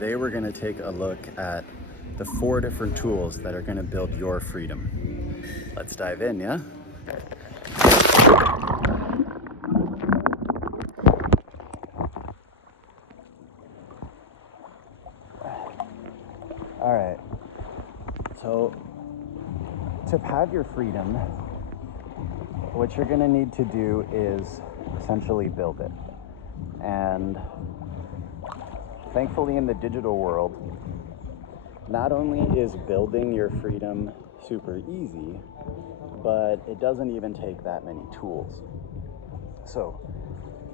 Today we're going to take a look at the 4 different tools that are going to build your freedom. Let's dive in, yeah? All right, so to have your freedom, what you're going to need to do is essentially build it. And thankfully in the digital world, not only is building your freedom super easy, but it doesn't even take that many tools. So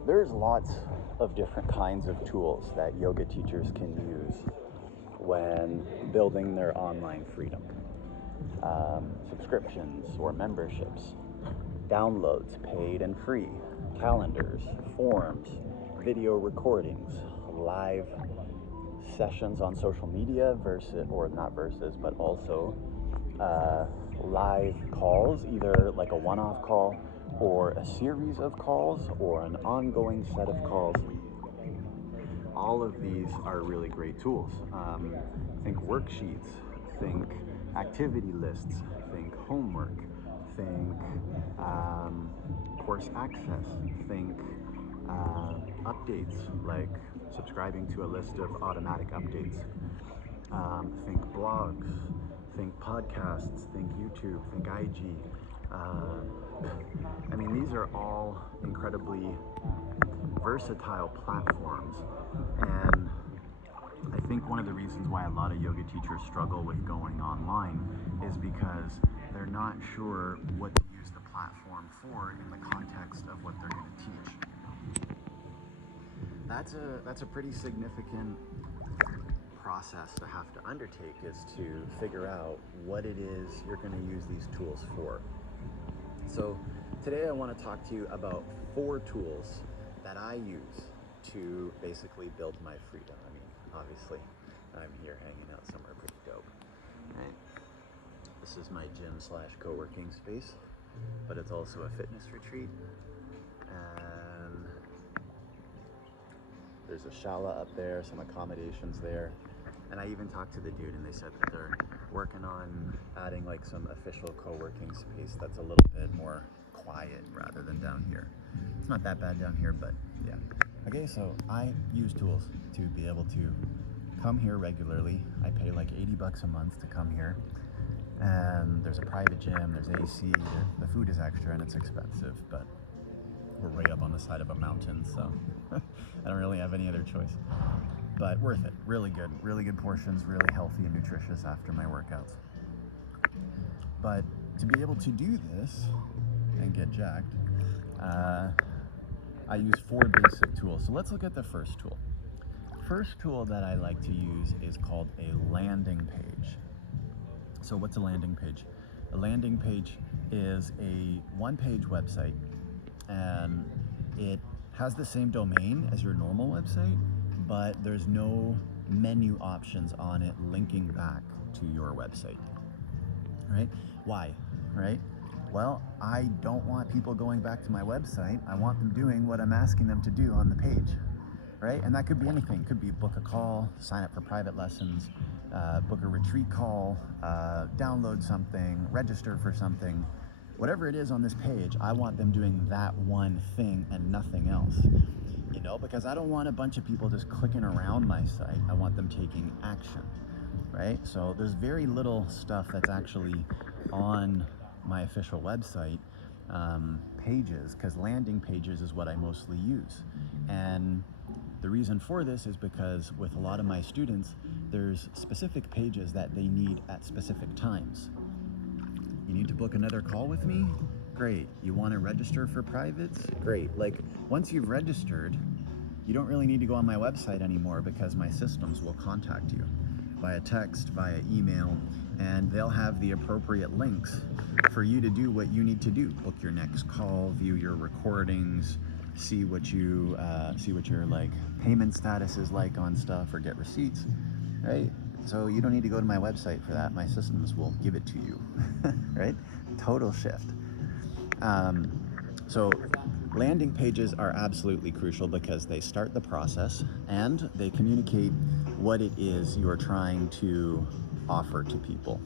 there's lots of different kinds of tools that yoga teachers can use when building their online freedom. Subscriptions or memberships, downloads, paid and free, calendars, forms, video recordings, live sessions on social media but also live calls, either like a one-off call or a series of calls or an ongoing set of calls. All of these are really great tools. Think worksheets, think activity lists, think homework, think course access, think updates, like subscribing to a list of automatic updates. Think blogs, think podcasts, think YouTube, think IG. These are all incredibly versatile platforms, and I think one of the reasons why a lot of yoga teachers struggle with going online is because they're not sure what to use the platform for in the context of what they're going to teach. That's a pretty significant process to have to undertake, is to figure out what it is you're going to use these tools for. So today I want to talk to you about 4 tools that I use to basically build my freedom. Obviously, I'm here hanging out somewhere pretty dope, right? This is my gym/co-working space, but it's also a fitness retreat. And there's a shala up there, some accommodations there. And I even talked to the dude, and they said that they're working on adding like some official co-working space that's a little bit more quiet rather than down here. It's not that bad down here, but yeah. Okay, so I use tools to be able to come here regularly. I pay like $80 a month to come here. And there's a private gym, there's AC, the food is extra and it's expensive, but we're way up on the side of a mountain, so I don't really have any other choice. But worth it, really good portions, really healthy and nutritious after my workouts. But to be able to do this and get jacked, I use 4 basic tools. So let's look at the first tool. First tool that I like to use is called a landing page. So what's a landing page? A landing page is a one-page website, and it has the same domain as your normal website, but there's no menu options on it linking back to your website, right? Why, right? Well, I don't want people going back to my website. I want them doing what I'm asking them to do on the page, right? And that could be anything. It could be book a call, sign up for private lessons, book a retreat call, download something, register for something. Whatever it is on this page, I want them doing that one thing and nothing else. Because I don't want a bunch of people just clicking around my site. I want them taking action, right? So there's very little stuff that's actually on my official website pages, because landing pages is what I mostly use. And the reason for this is because with a lot of my students, there's specific pages that they need at specific times. You need to book another call with me? Great. You want to register for privates? Great. Like, once you've registered, you don't really need to go on my website anymore, because my systems will contact you via text, via email, and they'll have the appropriate links for you to do what you need to do. Book your next call, view your recordings, see what your like payment status is like on stuff, or get receipts, right? So you don't need to go to my website for that. My systems will give it to you, right? Total shift. So landing pages are absolutely crucial because they start the process and they communicate what it is you're trying to offer to people.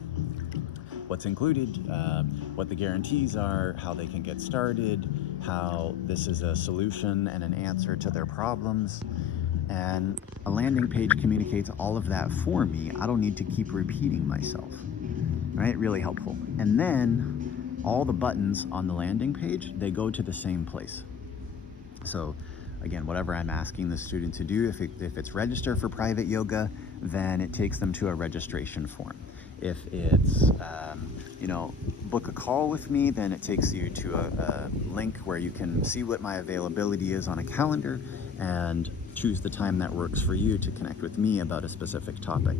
What's included, what the guarantees are, how they can get started, how this is a solution and an answer to their problems. And a landing page communicates all of that for me. I don't need to keep repeating myself, right? Really helpful. And then all the buttons on the landing page, they go to the same place. So again, whatever I'm asking the student to do, if it's register for private yoga, then it takes them to a registration form. If it's, book a call with me, then it takes you to a link where you can see what my availability is on a calendar and choose the time that works for you to connect with me about a specific topic.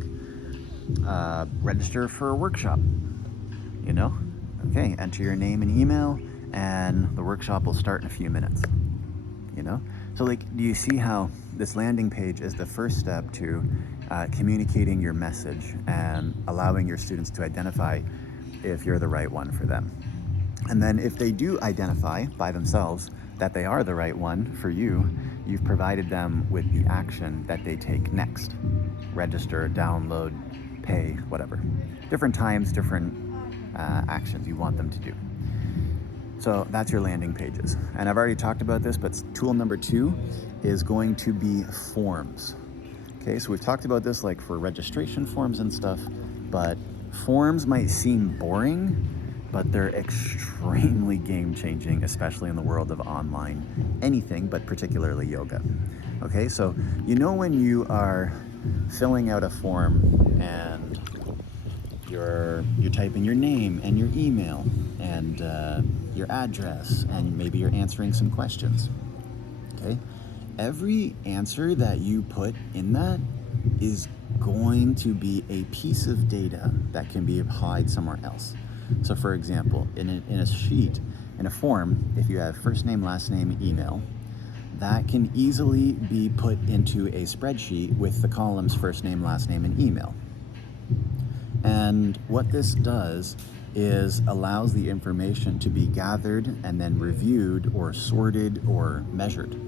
Register for a workshop, okay, enter your name and email, and the workshop will start in a few minutes, So do you see how this landing page is the first step to communicating your message and allowing your students to identify if you're the right one for them? And then if they do identify by themselves that they are the right one for you, you've provided them with the action that they take next. Register, download, pay, whatever. Different times, different actions you want them to do. So that's your landing pages. And I've already talked about this, but tool number 2 is going to be forms. Okay, so we've talked about this like for registration forms and stuff, but forms might seem boring, but they're extremely game-changing, especially in the world of online anything, but particularly yoga. Okay, so when you are filling out a form and you're typing your name and your email and your address, and maybe you're answering some questions, okay? Every answer that you put in that is going to be a piece of data that can be applied somewhere else. So for example, in a sheet, in a form, if you have first name, last name, email, that can easily be put into a spreadsheet with the columns first name, last name, and email. And what this does is allows the information to be gathered and then reviewed or sorted or measured.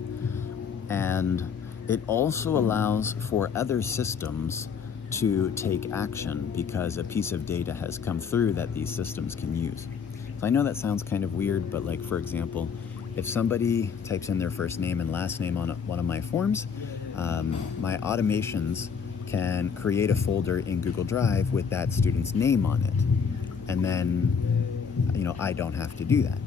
And it also allows for other systems to take action because a piece of data has come through that these systems can use. So I know that sounds kind of weird, but like, for example, if somebody types in their first name and last name on one of my forms, my automations can create a folder in Google Drive with that student's name on it. And then, I don't have to do that.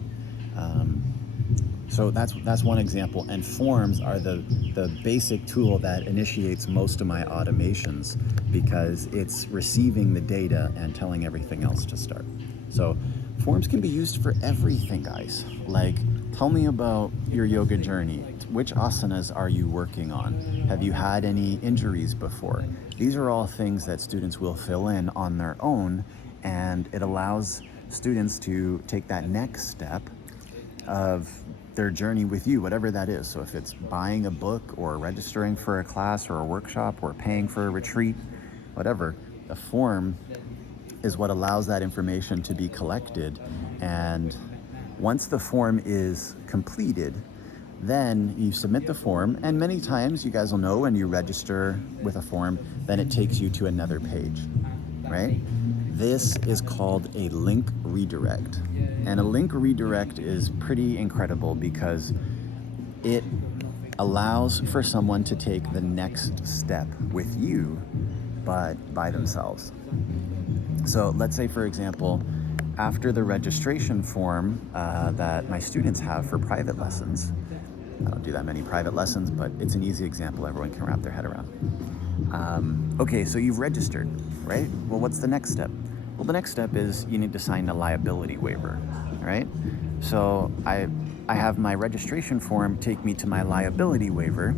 So that's one example. And forms are the basic tool that initiates most of my automations because it's receiving the data and telling everything else to start. So forms can be used for everything, guys. Like, tell me about your yoga journey. Which asanas are you working on? Have you had any injuries before? These are all things that students will fill in on their own, and it allows students to take that next step of their journey with you, whatever that is. So if it's buying a book or registering for a class or a workshop or paying for a retreat, whatever, a form is what allows that information to be collected. And once the form is completed, then you submit the form, and many times you guys will know when you register with a form, then it takes you to another page, right? This is called a link redirect. And a link redirect is pretty incredible because it allows for someone to take the next step with you, but by themselves. So let's say, for example, after the registration form that my students have for private lessons, I don't do that many private lessons, but it's an easy example everyone can wrap their head around. Okay, so you've registered, right? Well, what's the next step? Well, the next step is you need to sign a liability waiver, right? So I have my registration form take me to my liability waiver,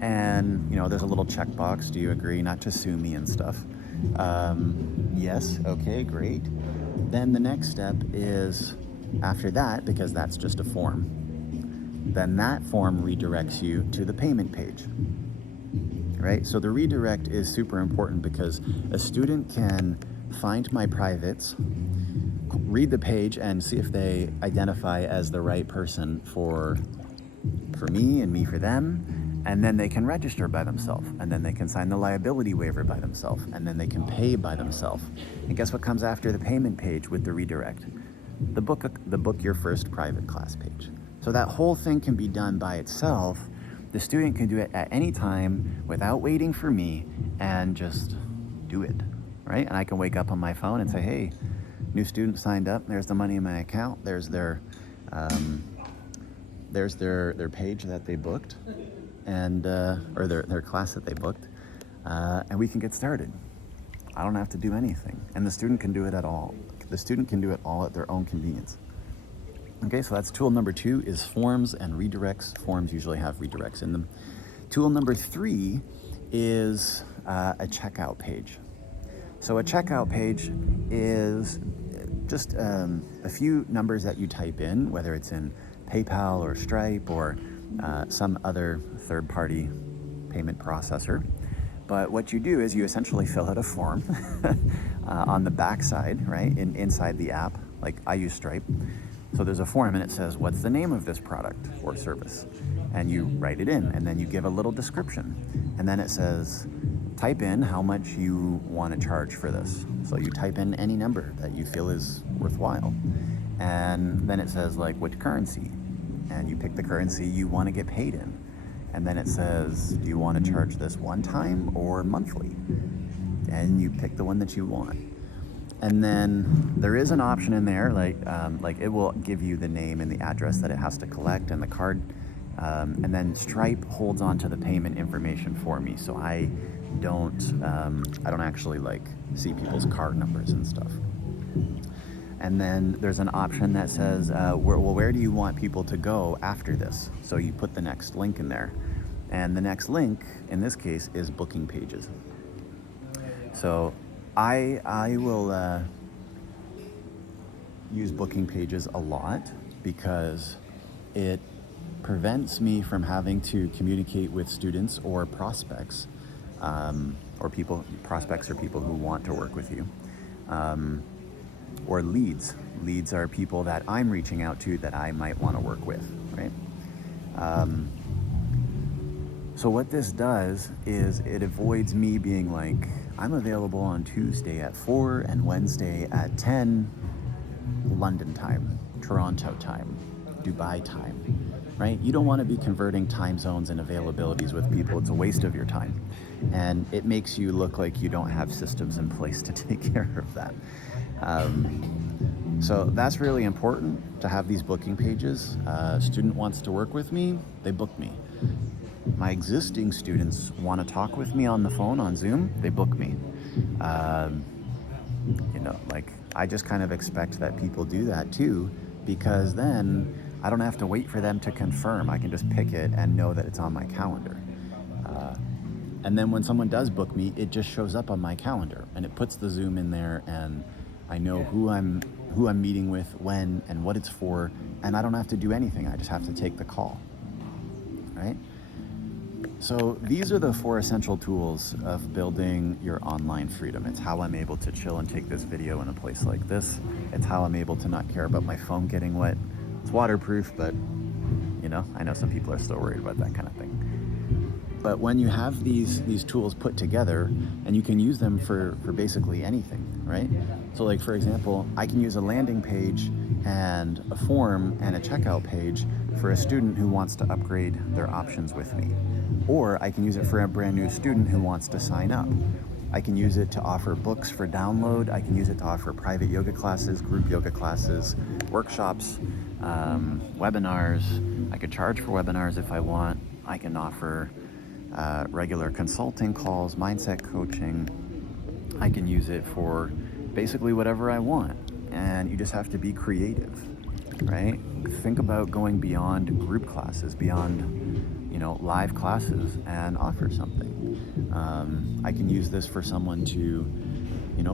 and there's a little checkbox. Do you agree not to sue me and stuff? Yes. Okay, great. Then the next step is after that, because that's just a form, then that form redirects you to the payment page, right? So the redirect is super important because a student can find my privates, read the page, and see if they identify as the right person for me and me for them, And then they can register by themselves, and then they can sign the liability waiver by themselves, and then they can pay by themselves. And guess what comes after the payment page with the redirect? The book your first private class page. So that whole thing can be done by itself. The student can do it at any time without waiting for me, and just do it, right? And I can wake up on my phone and say, hey, new student signed up. There's the money in my account. There's their page that they booked, and or their class that they booked, and we can get started. I don't have to do anything, and the student can do it at all. The student can do it all at their own convenience. Okay, so that's tool number 2 is forms and redirects. Forms usually have redirects in them. Tool number 3 is a checkout page. So a checkout page is just a few numbers that you type in, whether it's in PayPal or Stripe or some other third-party payment processor. But what you do is you essentially fill out a form on the back side, right, inside the app. Like I use Stripe. So there's a form and it says, what's the name of this product or service? And you write it in, and then you give a little description. And then it says, type in how much you want to charge for this. So you type in any number that you feel is worthwhile. And then it says like which currency. And you pick the currency you want to get paid in. And then it says, do you want to charge this one time or monthly? And you pick the one that you want. And then there is an option in there, like it will give you the name and the address that it has to collect and the card. And then Stripe holds on to the payment information for me, so I don't actually like see people's card numbers and stuff. And then there's an option that says, where do you want people to go after this? So you put the next link in there. And the next link, in this case, is booking pages. So I will use booking pages a lot because it prevents me from having to communicate with students or prospects, prospects or people who want to work with you. Or leads. Leads are people that I'm reaching out to that I might want to work with, right? So what this does is it avoids me being like, I'm available on Tuesday at 4 and Wednesday at 10, London time, Toronto time, Dubai time, right? You don't want to be converting time zones and availabilities with people. It's a waste of your time. And it makes you look like you don't have systems in place to take care of that. So that's really important to have these booking pages. Student wants to work with me, they book me. My existing students want to talk with me on the phone, on Zoom, they book me. I just kind of expect that people do that too, because then I don't have to wait for them to confirm. I can just pick it and know that it's on my calendar. And then when someone does book me, it just shows up on my calendar and it puts the Zoom in there, and I know who I'm meeting with, when, and what it's for, and I don't have to do anything. I just have to take the call, right? So these are the 4 essential tools of building your online freedom. It's how I'm able to chill and take this video in a place like this. It's how I'm able to not care about my phone getting wet. It's waterproof, but I know some people are still worried about that kind of thing. But when you have these tools put together, and you can use them for basically anything, right? So like, for example, I can use a landing page and a form and a checkout page for a student who wants to upgrade their options with me. Or I can use it for a brand new student who wants to sign up. I can use it to offer books for download. I can use it to offer private yoga classes, group yoga classes, workshops, webinars. I could charge for webinars if I want. I can offer regular consulting calls, mindset coaching. I can use it for basically whatever I want. And you just have to be creative, right? Think about going beyond group classes, beyond live classes, and offer something. I can use this for someone to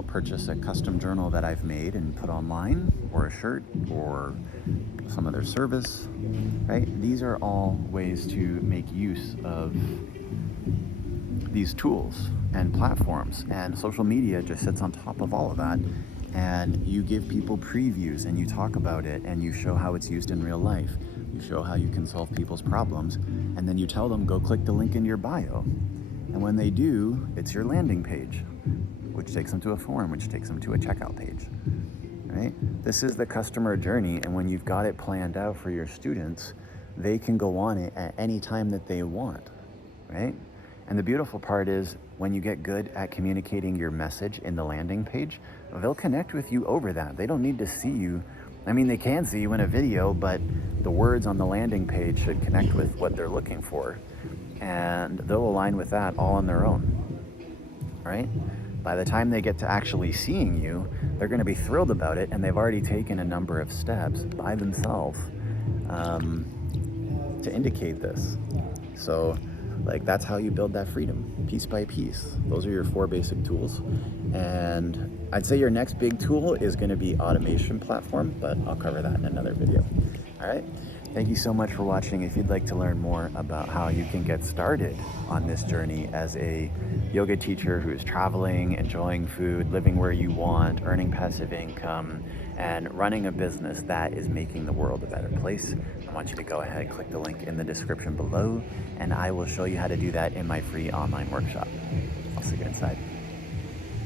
purchase a custom journal that I've made and put online, or a shirt, or some other service, right? These are all ways to make use of these tools and platforms, and social media just sits on top of all of that. And you give people previews, and you talk about it, and you show how it's used in real life. You show how you can solve people's problems, And then you tell them, go click the link in your bio. And when they do, it's your landing page, which takes them to a form, which takes them to a checkout page, right? This is the customer journey. And when you've got it planned out for your students, they can go on it at any time that they want, right? And the beautiful part is when you get good at communicating your message in the landing page, they'll connect with you over that. They don't need to see you. I mean, they can see you in a video, but the words on the landing page should connect with what they're looking for. And they'll align with that all on their own, right? By the time they get to actually seeing you, they're going to be thrilled about it, and they've already taken a number of steps by themselves to indicate this. So, like, that's how you build that freedom, piece by piece. Those are your 4 basic tools. And I'd say your next big tool is going to be automation platform, but I'll cover that in another video. All right. Thank you so much for watching. If you'd like to learn more about how you can get started on this journey as a yoga teacher who is traveling, enjoying food, living where you want, earning passive income, and running a business that is making the world a better place, I want you to go ahead and click the link in the description below, and I will show you how to do that in my free online workshop. I'll see you inside.